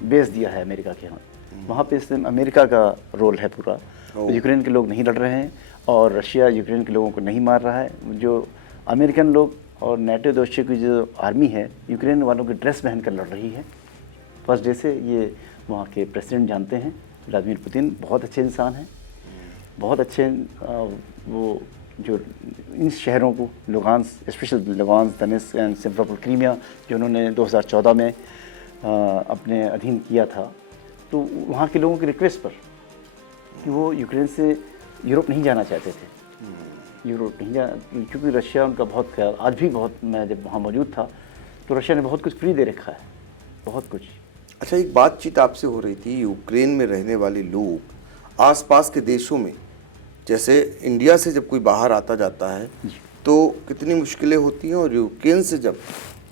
बेच दिया है अमेरिका के यहाँ। वहाँ पे इस अमेरिका का रोल है पूरा। तो यूक्रेन के लोग नहीं लड़ रहे हैं और रशिया यूक्रेन के लोगों को नहीं मार रहा है। जो अमेरिकन लोग और नेटो देशों की जो आर्मी है, यूक्रेन वालों की ड्रेस पहनकर लड़ रही है फर्स्ट डे से। ये वहाँ के प्रेसिडेंट जानते हैं, व्लादिमीर पुतिन बहुत अच्छे इंसान हैं, बहुत अच्छे। वो जो इन शहरों को Luhansk, special Luhansk, Donetsk and Simferopol, Crimea, जो उन्होंने 2014 में अपने अधीन किया था, तो वहाँ के लोगों की रिक्वेस्ट पर कि वो यूक्रेन से यूरोप नहीं जाना चाहते थे, यूरोप नहीं जाना, क्योंकि रशिया उनका बहुत ख्याल, आज भी बहुत, मैं जब वहाँ मौजूद था तो रशिया ने बहुत कुछ फ्री दे रखा है, बहुत कुछ। अच्छा, एक बातचीत आपसे हो रही थी, यूक्रेन में रहने वाले लोग आसपास के देशों में, जैसे इंडिया से जब कोई बाहर आता जाता है तो कितनी मुश्किलें होती हैं, और यूक्रेन से जब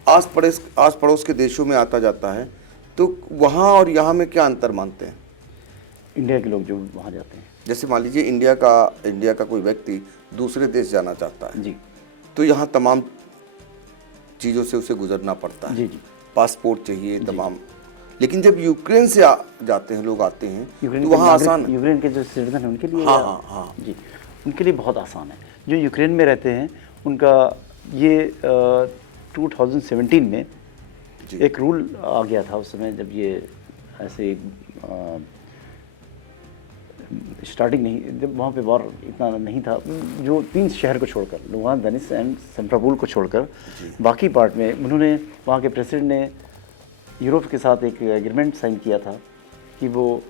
आस पड़ोस के देशों में आता जाता है तो वहाँ और यहाँ में क्या अंतर मानते हैं इंडिया के लोग जो वहाँ जाते हैं? जैसे मान लीजिए इंडिया का कोई व्यक्ति दूसरे देश जाना चाहता है जी, तो यहाँ तमाम चीज़ों से उसे गुजरना पड़ता है। जी जी, पासपोर्ट चाहिए तमाम। लेकिन जब यूक्रेन से जाते हैं लोग, आते हैं यूक्रेन तो के वहाँ आसान है। यूक्रेन के जो सिटीजन हैं उनके लिए, हाँ। जी, उनके लिए बहुत आसान है। जो यूक्रेन में रहते हैं उनका ये 2017 में एक रूल आ गया था उस समय, जब ये ऐसे स्टार्टिंग नहीं, जब वहाँ पे वॉर इतना नहीं था, जो 3 शहर को छोड़कर, लुगांस्क, दोनेत्स्क एंड सिमफेरोपोल को छोड़कर बाकी पार्ट में उन्होंने, वहाँ के प्रेसिडेंट ने यूरोप के साथ एक एग्रीमेंट साइन किया था कि वो,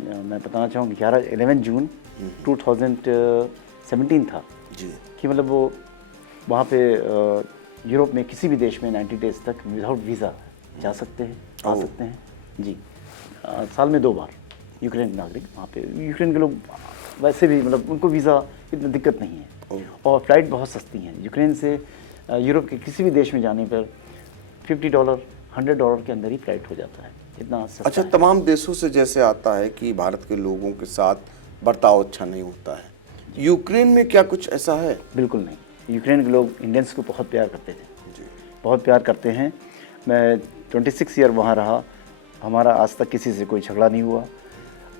मैं बताना चाहूँगा 11 जून 2017 था जी, कि मतलब वो वहाँ पे यूरोप में किसी भी देश में 90 डेज तक विदाउट वीज़ा जा सकते हैं, आ सकते हैं जी। साल में 2 बार यूक्रेन के नागरिक वहाँ पे, यूक्रेन के लोग वैसे भी मतलब उनको वीज़ा इतनी दिक्कत नहीं है और फ्लाइट बहुत सस्ती हैं। यूक्रेन से यूरोप के किसी भी देश में जाने पर $50 $100 के अंदर ही फ्लाइट हो जाता है, इतना सस्ता अच्छा है। तमाम देशों से जैसे आता है कि भारत के लोगों के साथ बर्ताव अच्छा नहीं होता है, यूक्रेन में क्या कुछ ऐसा है? बिल्कुल नहीं, यूक्रेन के लोग इंडियंस को बहुत प्यार करते थे जी, बहुत प्यार करते हैं। मैं 26 ईयर वहाँ रहा, हमारा आज तक किसी से कोई झगड़ा नहीं हुआ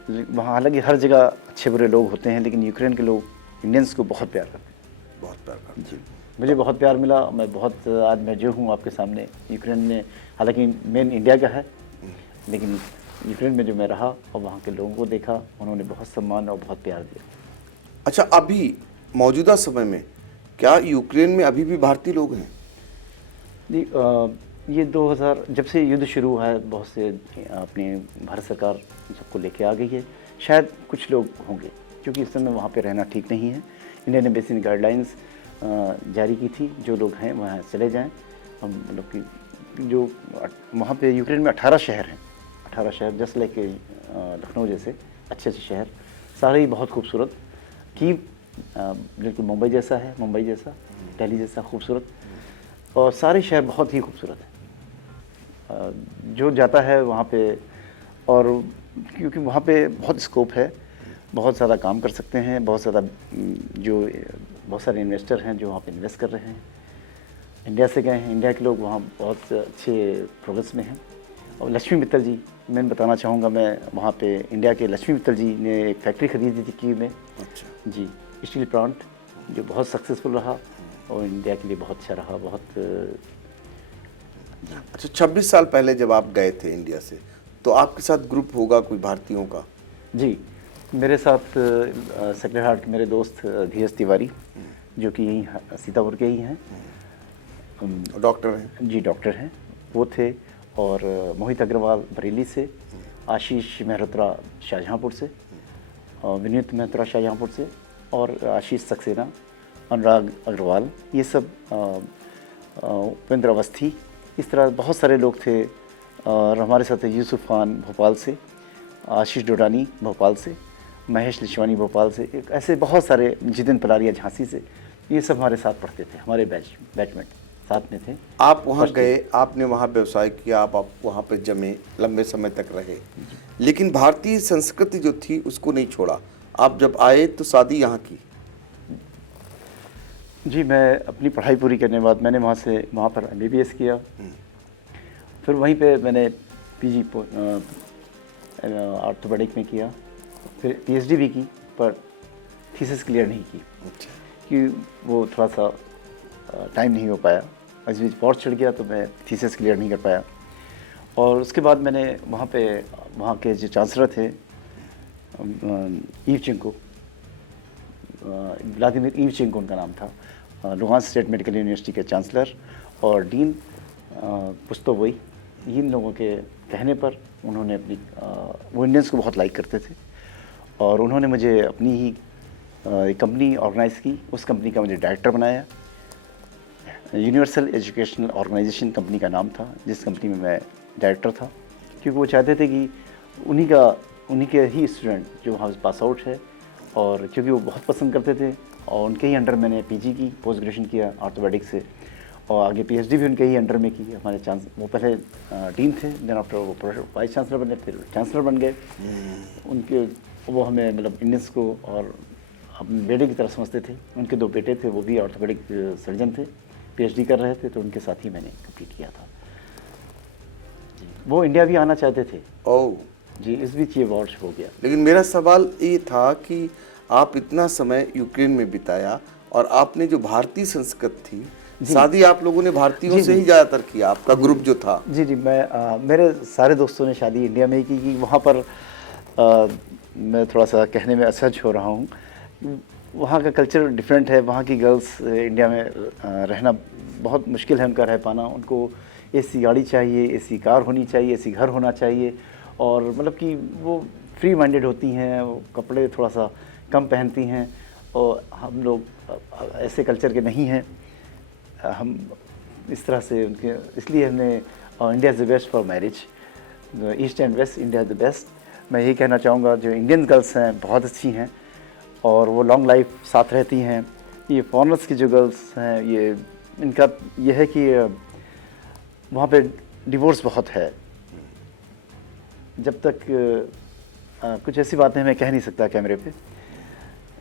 वहाँ। हालांकि हर जगह अच्छे बुरे लोग होते हैं, लेकिन यूक्रेन के लोग इंडियंस को बहुत प्यार करते हैं, बहुत प्यार करते हैं। मुझे बहुत प्यार मिला। मैं बहुत, आज मैं जो हूँ आपके सामने, यूक्रेन में, हालांकि मेन इंडिया का है, लेकिन यूक्रेन में जो मैं रहा और वहाँ के लोगों को देखा, उन्होंने बहुत सम्मान और बहुत प्यार दिया। अच्छा, अभी मौजूदा समय में क्या यूक्रेन में अभी भी भारतीय लोग हैं? जी, ये 2000 जब से युद्ध शुरू हुआ है, बहुत से अपनी भारत सरकार सबको लेके आ गई है। शायद कुछ लोग होंगे, क्योंकि इस समय वहाँ पे रहना ठीक नहीं है। इंडिया ने बेसिक गाइडलाइंस जारी की थी, जो लोग हैं वहाँ चले जाएं। हम मतलब कि जो वहाँ पे यूक्रेन में 18 शहर हैं, 18 शहर, जस्ट लाइक लखनऊ जैसे अच्छे अच्छे शहर, सारे ही बहुत खूबसूरत। कीव बिल्कुल मुंबई जैसा है, मुंबई जैसा, दिल्ली जैसा खूबसूरत, और सारे शहर बहुत ही खूबसूरत हैं। जो जाता है वहाँ पे, और क्योंकि वहाँ पे बहुत स्कोप है, बहुत ज़्यादा काम कर सकते हैं, बहुत सारे इन्वेस्टर हैं जो वहाँ पे इन्वेस्ट कर रहे हैं। इंडिया से गए हैं, इंडिया के लोग वहाँ बहुत अच्छे प्रोग्रेस में हैं। और लक्ष्मी मित्तल जी, मैं बताना चाहूँगा, मैं वहाँ पे इंडिया के लक्ष्मी मित्तल जी ने एक फैक्ट्री खरीदी थी कीव में। अच्छा जी, स्टील प्लांट, जो बहुत सक्सेसफुल रहा और इंडिया के लिए बहुत अच्छा रहा, बहुत। अच्छा, 26 साल पहले जब आप गए थे इंडिया से, तो आपके साथ ग्रुप होगा कोई भारतीयों का? जी, मेरे साथ सेक्रेड हार्ट मेरे दोस्त धीरज तिवारी, जो कि यहीं सीतापुर के ही हैं, डॉक्टर हैं? जी डॉक्टर हैं, वो थे। और मोहित अग्रवाल बरेली से, आशीष मेहरोत्रा शाहजहाँपुर से, विनीत मेहरोत्रा शाहजहाँपुर से, और आशीष सक्सेना, अनुराग अग्रवाल, ये सब, उपेंद्र अवस्थी, इस तरह बहुत सारे लोग थे। और हमारे साथ यूसुफ खान भोपाल से, आशीष डोडानी भोपाल से, महेश लिशवानी भोपाल से, एक ऐसे बहुत सारे, जितिन पलारिया झांसी से, ये सब हमारे साथ पढ़ते थे, हमारे बैचमेट साथ में थे। आप वहाँ गए, आपने वहाँ व्यवसाय किया, आप वहाँ पे जमे, लंबे समय तक रहे, लेकिन भारतीय संस्कृति जो थी उसको नहीं छोड़ा। आप जब आए तो शादी यहाँ की? जी, मैं अपनी पढ़ाई पूरी करने के बाद मैंने वहाँ पर MBBS किया, फिर वहीं पे मैंने PG ऑर्थोपेडिक में किया, फिर PhD भी की, पर थीसिस क्लियर नहीं की कि वो थोड़ा सा टाइम नहीं हो पाया। इस बीच पॉट चढ़ गया तो मैं थीसिस क्लियर नहीं कर पाया। और उसके बाद मैंने वहाँ के जो चांसलर थे, ईवचेंको, व्लादिमीर ईवचेंको उनका नाम था, लुहांस्क स्टेट मेडिकल यूनिवर्सिटी के चांसलर, और डीन पुस्तोवोई, इन लोगों के कहने पर उन्होंने अपनी वो इंडियंस को बहुत लाइक करते थे, और उन्होंने मुझे अपनी ही एक कंपनी ऑर्गेनाइज़ की। उस कंपनी का मुझे डायरेक्टर बनाया। यूनिवर्सल एजुकेशनल ऑर्गेनाइजेशन कंपनी का नाम था, जिस कंपनी में मैं डायरेक्टर था, क्योंकि वो चाहते थे कि उन्हीं के ही स्टूडेंट जो वहाँ पास आउट है, और क्योंकि वो बहुत पसंद करते थे, और उनके ही अंडर मैंने PG की, पोस्ट ग्रेजुएशन किया ऑर्थोपेडिक से, और आगे PhD भी उनके ही अंडर में की। हमारे वो पहले डीन थे, देन आफ्टर वो वाइस चांसलर बने, फिर चांसलर बन गए। उनके वो हमें मतलब इंडियंस को और अपने बेटे की तरह समझते थे। उनके 2 बेटे थे, वो भी ऑर्थोपेडिक सर्जन थे, PhD कर रहे थे, तो उनके साथ ही मैंने कंप्लीट किया था। वो इंडिया भी आना चाहते थे। ओह जी, इस बीच ये वॉर हो गया। लेकिन मेरा सवाल ये था कि आप इतना समय यूक्रेन में बिताया, और आपने जो भारतीय संस्कृति थी, शादी आप लोगों ने भारतीयों से ही ज़्यादातर किया, आपका ग्रुप जो था? जी, मेरे सारे दोस्तों ने शादी इंडिया में ही की। वहाँ पर मैं थोड़ा सा कहने में असहज हो रहा हूँ, वहाँ का कल्चर डिफरेंट है। वहाँ की गर्ल्स इंडिया में रहना बहुत मुश्किल है, उनका रह पाना। उनको AC गाड़ी चाहिए, AC कार होनी चाहिए, AC घर होना चाहिए, और मतलब कि वो फ्री माइंडेड होती हैं, वो कपड़े थोड़ा सा कम पहनती हैं, और हम लोग ऐसे कल्चर के नहीं हैं। हम इस तरह से उनके, इसलिए हमने India is the best for marriage, east and west, India is the best. मैं यही कहना चाहूँगा, जो इंडियन गर्ल्स हैं बहुत अच्छी हैं, और वो लॉन्ग लाइफ साथ रहती हैं। ये फॉरेनर्स की जो गर्ल्स हैं, इनका ये है कि वहाँ पे डिवोर्स बहुत है। जब तक कुछ ऐसी बातें मैं कह नहीं सकता कैमरे पे।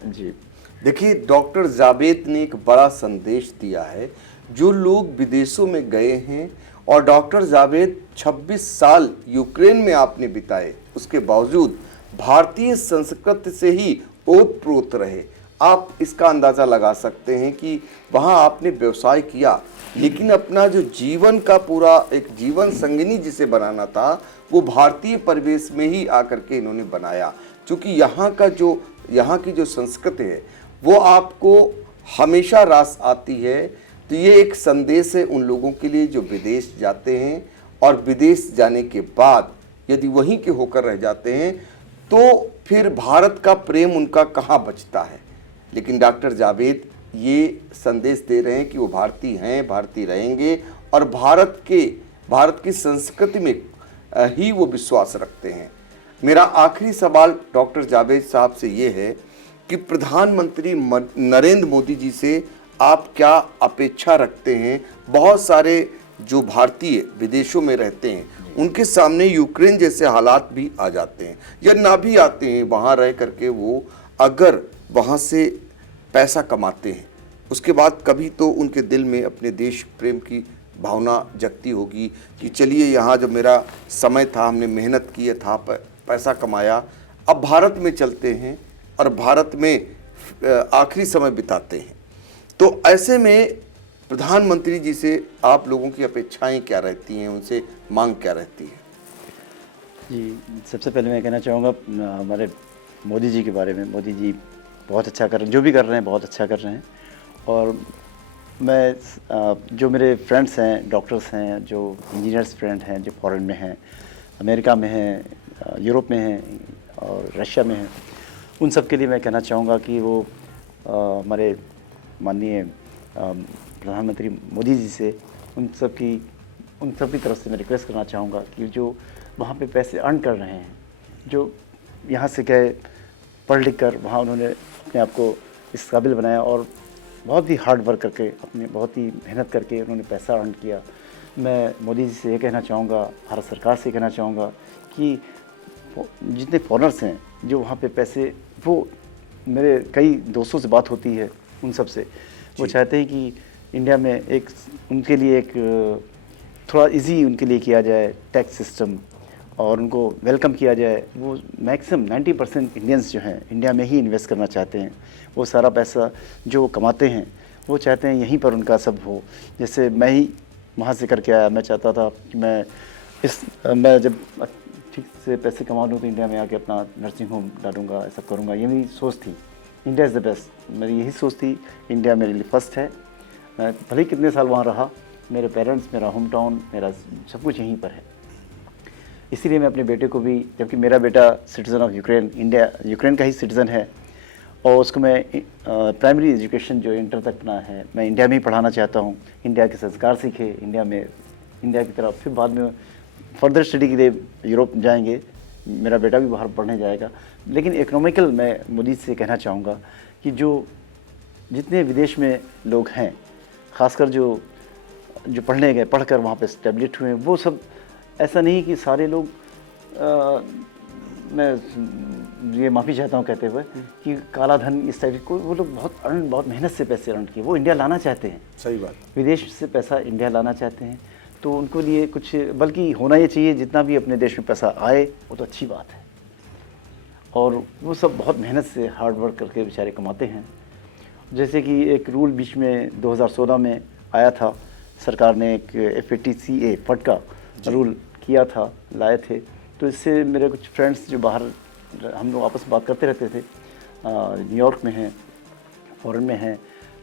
जी देखिए, डॉक्टर जावेद ने एक बड़ा संदेश दिया है। जो लोग विदेशों में गए हैं, और डॉक्टर जावेद 26 साल यूक्रेन में आपने बिताए, उसके बावजूद भारतीय संस्कृति से ही ओतप्रोत रहे। आप इसका अंदाज़ा लगा सकते हैं कि वहाँ आपने व्यवसाय किया, लेकिन अपना जो जीवन का पूरा एक जीवन संगिनी जिसे बनाना था, वो भारतीय परिवेश में ही आकर के इन्होंने बनाया। क्योंकि यहाँ की जो संस्कृति है वो आपको हमेशा रास आती है। तो ये एक संदेश है उन लोगों के लिए जो विदेश जाते हैं, और विदेश जाने के बाद यदि वहीं के होकर रह जाते हैं, तो फिर भारत का प्रेम उनका कहाँ बचता है। लेकिन डॉक्टर जावेद ये संदेश दे रहे हैं कि वो भारतीय हैं, भारतीय रहेंगे, और भारत की संस्कृति में ही वो विश्वास रखते हैं। मेरा आखिरी सवाल डॉक्टर जावेद साहब से ये है कि प्रधानमंत्री नरेंद्र मोदी जी से आप क्या अपेक्षा रखते हैं? बहुत सारे जो भारतीय विदेशों में रहते हैं, उनके सामने यूक्रेन जैसे हालात भी आ जाते हैं, या ना भी आते हैं, वहाँ रह करके वो अगर वहाँ से पैसा कमाते हैं, उसके बाद कभी तो उनके दिल में अपने देश प्रेम की भावना जगती होगी कि चलिए, यहाँ जब मेरा समय था, हमने मेहनत की था, पैसा कमाया, अब भारत में चलते हैं और भारत में आखिरी समय बिताते हैं। तो ऐसे में प्रधानमंत्री जी से आप लोगों की अपेक्षाएं क्या रहती हैं, उनसे मांग क्या रहती है? जी, सबसे पहले मैं कहना चाहूँगा हमारे मोदी जी के बारे में। मोदी जी बहुत अच्छा कर रहे हैं, जो भी कर रहे हैं बहुत अच्छा कर रहे हैं, और जो मेरे फ्रेंड्स हैं, डॉक्टर्स हैं, जो इंजीनियर्स फ्रेंड हैं, जो फॉरेन में हैं, अमेरिका में हैं, यूरोप में हैं और रशिया में हैं, उन सब के लिए मैं कहना चाहूँगा कि वो हमारे माननीय प्रधानमंत्री मोदी जी से उन सब की तरफ से मैं रिक्वेस्ट करना चाहूँगा कि जो वहाँ पे पैसे अर्न कर रहे हैं, जो यहाँ से गए पढ़ लिख कर वहाँ उन्होंने अपने आप को इस काबिल बनाया और बहुत ही हार्ड वर्क करके, अपने बहुत ही मेहनत करके उन्होंने पैसा अर्न किया। मैं मोदी जी से ये कहना चाहूँगा, भारत सरकार से कहना चाहूँगा कि जितने फॉरेनर्स हैं जो वहाँ पे पैसे, वो मेरे कई दोस्तों से बात होती है उन सब से, वो चाहते हैं कि इंडिया में एक उनके लिए एक थोड़ा इजी उनके लिए किया जाए टैक्स सिस्टम और उनको वेलकम किया जाए। वो मैक्सिमम 90% इंडियंस जो हैं इंडिया में ही इन्वेस्ट करना चाहते हैं। वो सारा पैसा जो कमाते हैं वो चाहते हैं यहीं पर उनका सब हो। जैसे मैं ही वहाँ से करके आया, मैं चाहता था कि मैं जब ठीक से पैसे कमा लूँ तो इंडिया में आके अपना नर्सिंग होम डालूँगा, ऐसा करूँगा। ये मेरी सोच थी। इंडिया इज़ द बेस्ट, मेरी यही सोच थी। इंडिया मेरे लिए फर्स्ट है। मैं भले ही कितने साल वहाँ रहा, मेरे पेरेंट्स, मेरा होम टाउन, मेरा सब कुछ यहीं पर है। इसीलिए मैं अपने बेटे को भी, जबकि मेरा बेटा सिटीज़न ऑफ यूक्रेन, यूक्रेन का ही सिटीज़न है और उसको मैं प्राइमरी एजुकेशन जो इंटर तक पढ़ा है मैं इंडिया में ही पढ़ाना चाहता हूँ। इंडिया के संस्कार सीखे, इंडिया की तरफ, फिर बाद में फर्दर स्टडी के लिए यूरोप जाएंगे। मेरा बेटा भी बाहर पढ़ने जाएगा। लेकिन इकोनॉमिकल मैं मोदी से कहना चाहूँगा कि जो जितने विदेश में लोग हैं, ख़ासकर जो पढ़ने गए, पढ़कर वहाँ पे स्टेब्लिश हुए हैं, वो सब ऐसा नहीं कि सारे लोग मैं ये माफ़ी चाहता हूँ कहते हुए कि काला धन इस टाइप को, वो लोग बहुत मेहनत से पैसे अर्न किए, वो इंडिया लाना चाहते हैं। सही बात। विदेश से पैसा इंडिया लाना चाहते हैं, तो उनको लिए कुछ, बल्कि होना ये चाहिए जितना भी अपने देश में पैसा आए वो तो अच्छी बात है। और वो सब बहुत मेहनत से हार्ड वर्क करके बेचारे कमाते हैं। जैसे कि एक रूल बीच में 2016 में आया था, सरकार ने एक FATCA फट का रूल किया था, लाए थे। तो इससे मेरे कुछ फ्रेंड्स जो बाहर, हम लोग आपस में बात करते रहते थे, न्यूयॉर्क में हैं, फॉरेन में हैं,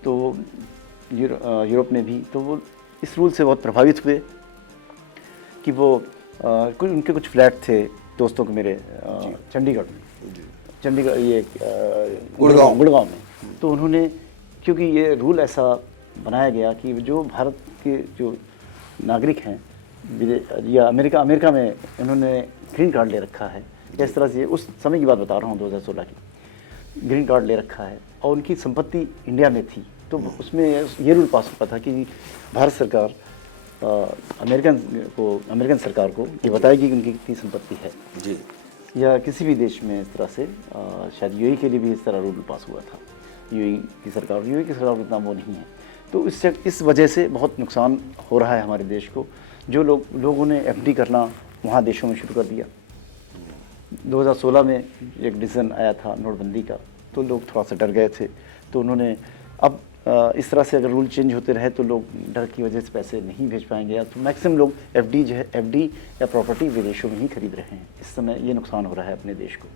तो यूरोप में भी, तो वो इस रूल से बहुत प्रभावित हुए कि वो उनके कुछ फ्लैट थे दोस्तों के मेरे चंडीगढ़ ये गुड़गांव में। तो उन्होंने, क्योंकि ये रूल ऐसा बनाया गया कि जो भारत के जो नागरिक हैं या अमेरिका में इन्होंने ग्रीन कार्ड ले रखा है, इस तरह से, उस समय की बात बता रहा हूँ 2016 की, ग्रीन कार्ड ले रखा है और उनकी संपत्ति इंडिया में थी, तो उसमें ये रूल पास हुआ था कि भारत सरकार अमेरिकन सरकार को ये बताएगी कि उनकी कितनी संपत्ति है जी। या किसी भी देश में इस तरह से, शायद यूएई के लिए भी इस तरह रूल पास हुआ था। यूएई की सरकार उतना वो नहीं है। तो इस वजह से बहुत नुकसान हो रहा है हमारे देश को। जो लोगों ने FD करना वहाँ देशों में शुरू कर दिया। 2016 में एक डिसीजन आया था नोटबंदी का, तो लोग थोड़ा सा डर गए थे। तो उन्होंने अब इस तरह से अगर रूल चेंज होते रहे तो लोग डर की वजह से पैसे नहीं भेज पाएंगे, या तो मैक्सिमम लोग FD या प्रॉपर्टी विदेशों में ही खरीद रहे हैं। इस समय ये नुकसान हो रहा है अपने देश को।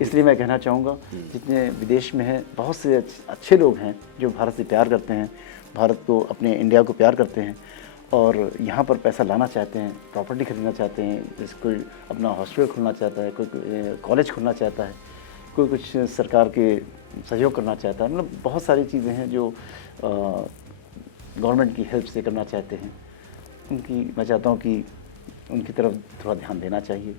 इसलिए मैं कहना चाहूँगा, जितने विदेश में हैं, बहुत से अच्छे लोग हैं जो भारत से प्यार करते हैं, भारत को, अपने इंडिया को प्यार करते हैं और यहाँ पर पैसा लाना चाहते हैं, प्रॉपर्टी खरीदना चाहते हैं। जैसे कोई अपना हॉस्पिटल खोलना चाहता है, कोई कॉलेज खोलना चाहता है, कोई कुछ सरकार के सहयोग करना चाहता है। मतलब बहुत सारी चीज़ें हैं जो गवर्नमेंट की हेल्प से करना चाहते हैं। मैं चाहता हूँ कि उनकी तरफ थोड़ा ध्यान देना चाहिए।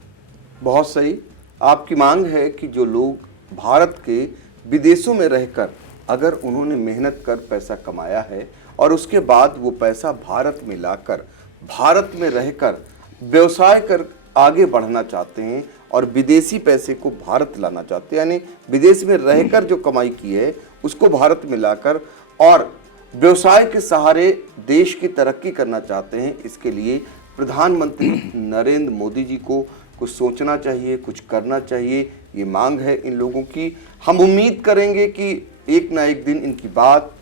बहुत सही। आपकी मांग है कि जो लोग भारत के विदेशों में रहकर, अगर उन्होंने मेहनत कर पैसा कमाया है और उसके बाद वो पैसा भारत में लाकर, भारत में रहकर व्यवसाय कर आगे बढ़ना चाहते हैं और विदेशी पैसे को भारत लाना चाहते हैं, यानी विदेश में रहकर जो कमाई की है उसको भारत में लाकर और व्यवसाय के सहारे देश की तरक्की करना चाहते हैं। इसके लिए प्रधानमंत्री नरेंद्र मोदी जी को कुछ सोचना चाहिए, कुछ करना चाहिए। ये मांग है इन लोगों की। हम उम्मीद करेंगे कि एक ना एक दिन इनकी बात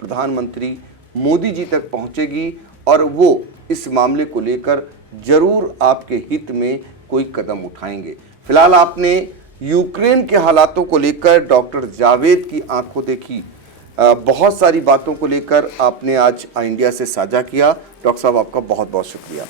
प्रधानमंत्री मोदी जी तक पहुंचेगी और वो इस मामले को लेकर जरूर आपके हित में कोई कदम उठाएंगे। फिलहाल आपने यूक्रेन के हालातों को लेकर डॉक्टर जावेद की आंखों देखी बहुत सारी बातों को लेकर आपने आज आई इंडिया से साझा किया। डॉक्टर साहब, आपका बहुत बहुत शुक्रिया।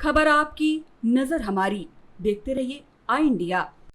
खबर आपकी, नजर हमारी। देखते रहिए आई इंडिया।